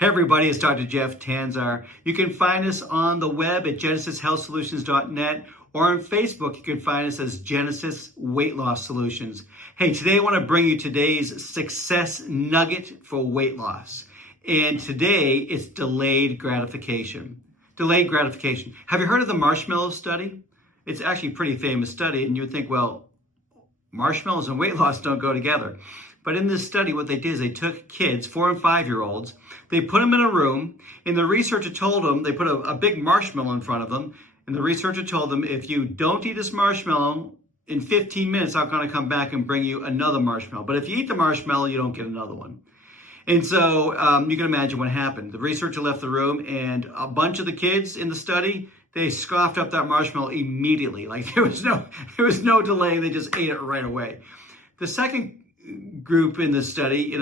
Hey everybody, it's Dr. Jeff Tanzar. You can find us on the web at genesishealthsolutions.net or on Facebook. You can find us as Genesis Weight Loss Solutions. Hey, today I want to bring you today's success nugget for weight loss. And today it's delayed gratification. Delayed gratification. Have you heard of the marshmallow study? It's actually a pretty famous study, and you would think, well, marshmallows and weight loss don't go together. But in this study, what they did is they took kids, 4 and 5-year-olds, they put them in a room, and the researcher told them, they put a big marshmallow in front of them, and the researcher told them, if you don't eat this marshmallow, in 15 minutes, I'm going to come back and bring you another marshmallow. But if you eat the marshmallow, you don't get another one. And so you can imagine what happened. The researcher left the room, and a bunch of the kids in the study, they scoffed up that marshmallow immediately. Like there was no delay. They just ate it right away. The second group in the study,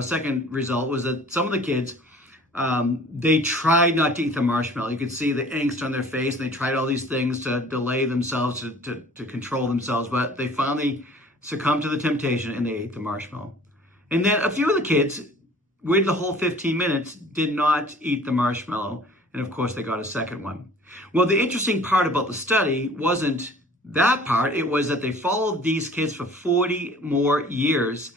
second result was that some of the kids, they tried not to eat the marshmallow. You could see the angst on their face, and they tried all these things to delay themselves, to control themselves, but they finally succumbed to the temptation and they ate the marshmallow. And then a few of the kids waited the whole 15 minutes, did not eat the marshmallow, and of course they got a second one. Well, the interesting part about the study wasn't that part. It was that they followed these kids for 40 more years.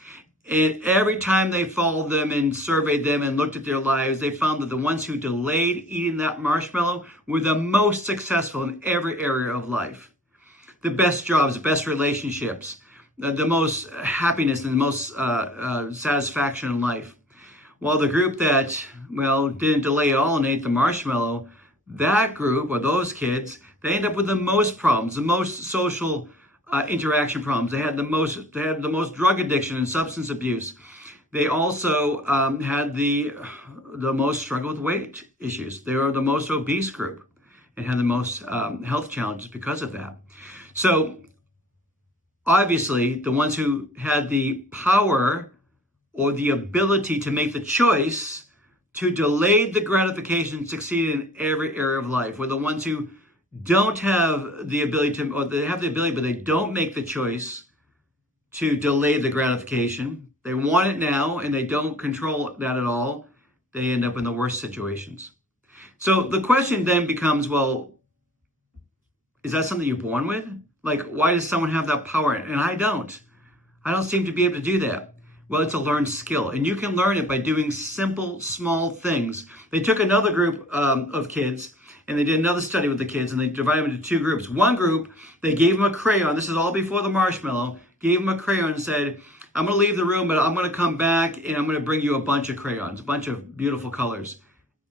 And every time they followed them and surveyed them and looked at their lives, they found that the ones who delayed eating that marshmallow were the most successful in every area of life. The best jobs, the best relationships, the most happiness and the most satisfaction in life. While the group that, didn't delay at all and ate the marshmallow, that group, or those kids, they end up with the most problems, the most social interaction problems. They had the most drug addiction and substance abuse. They also had the most struggle with weight issues. They were the most obese group and had the most health challenges because of that. So obviously, the ones who had the power or the ability to make the choice to delay the gratification succeeded in every area of life, were the ones who don't have the ability to, or they have the ability, but they don't make the choice to delay the gratification. They want it now and they don't control that at all. They end up in the worst situations. So the question then becomes, well, is that something you're born with? Like, why does someone have that power? And I don't. I don't seem to be able to do that. Well, it's a learned skill, and you can learn it by doing simple, small things. They took another group of kids, and they did another study with the kids, and they divided them into two groups. One group, they gave them a crayon. This is all before the marshmallow. Gave them a crayon and said, I'm going to leave the room, but I'm going to come back, and I'm going to bring you a bunch of crayons, a bunch of beautiful colors.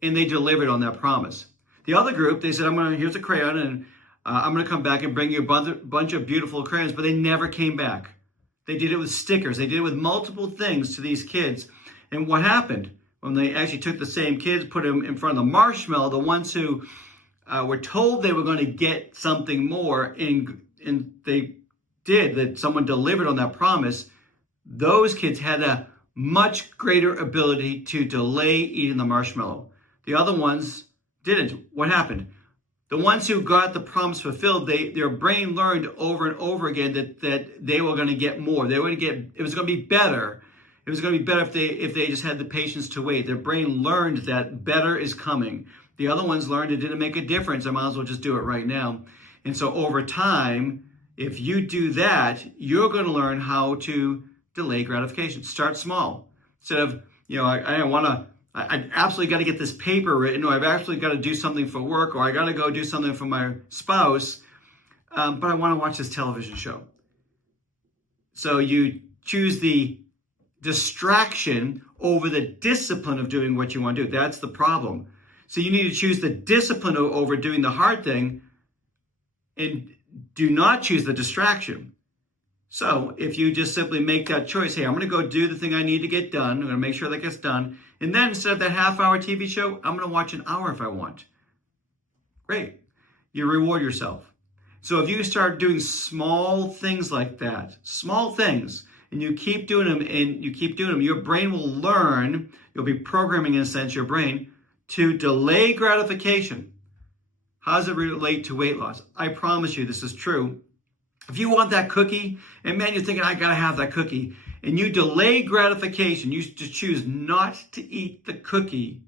And they delivered on that promise. The other group, they said, here's a crayon, and I'm going to come back and bring you a bunch of beautiful crayons, but they never came back. They did it with stickers. They did it with multiple things to these kids. And what happened? When they actually took the same kids, put them in front of the marshmallow, the ones who were told they were going to get something more, and they did, that someone delivered on that promise, those kids had a much greater ability to delay eating the marshmallow. The other ones didn't. What happened? The ones who got the promise fulfilled, their brain learned over and over again that they were going to get more. It was going to be better. It was going to be better if they just had the patience to wait. Their brain learned that better is coming. The other ones learned it didn't make a difference. I might as well just do it right now. And so over time, if you do that, you're going to learn how to delay gratification. Start small. Instead of, I absolutely got to get this paper written, or I've absolutely got to do something for work, or I got to go do something for my spouse, but I want to watch this television show. So you choose the distraction over the discipline of doing what you want to do. That's the problem. So you need to choose the discipline over doing the hard thing, and do not choose the distraction. So if you just simply make that choice, hey, I'm going to go do the thing I need to get done. I'm going to make sure that gets done. And then instead of that half-hour TV show, I'm going to watch an hour if I want. Great. You reward yourself. So if you start doing small things like that, small things, and you keep doing them, your brain will learn, you'll be programming, in a sense, your brain to delay gratification. How does it relate to weight loss? I promise you this is true. If you want that cookie, and man, you're thinking, I gotta have that cookie, and you delay gratification, you just choose not to eat the cookie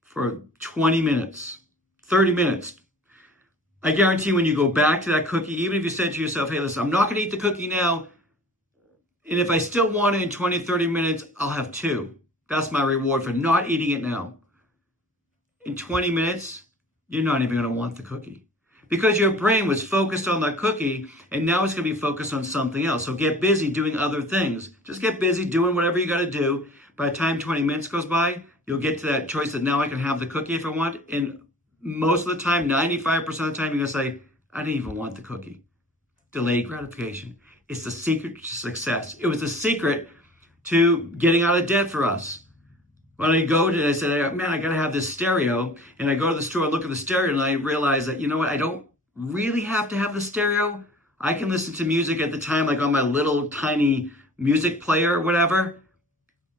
for 20 minutes, 30 minutes, I guarantee when you go back to that cookie, even if you said to yourself, hey, listen, I'm not going to eat the cookie now, and if I still want it in 20, 30 minutes, I'll have two. That's my reward for not eating it now. In 20 minutes, you're not even going to want the cookie because your brain was focused on that cookie and now it's going to be focused on something else. So get busy doing other things. Just get busy doing whatever you got to do. By the time 20 minutes goes by, you'll get to that choice that now I can have the cookie if I want. And most of the time, 95% of the time, you're going to say, I didn't even want the cookie. Delayed gratification. It's the secret to success. It was the secret to getting out of debt for us. When I said, man, I got to have this stereo. And I go to the store, look at the stereo, and I realize that, you know what, I don't really have to have the stereo. I can listen to music at the time, like on my little tiny music player or whatever,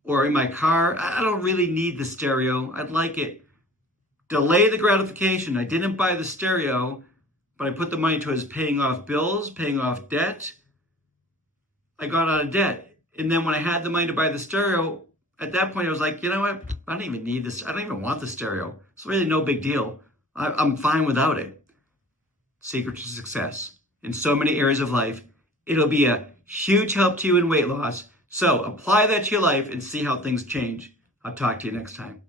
or in my car. I don't really need the stereo. I'd like it. Delay the gratification. I didn't buy the stereo, but I put the money towards paying off bills, paying off debt. I got out of debt. And then when I had the money to buy the stereo, at that point I was like, you know what? I don't even need this. I don't even want the stereo. It's really no big deal. I'm fine without it. Secret to success. In so many areas of life, it'll be a huge help to you in weight loss. So apply that to your life and see how things change. I'll talk to you next time.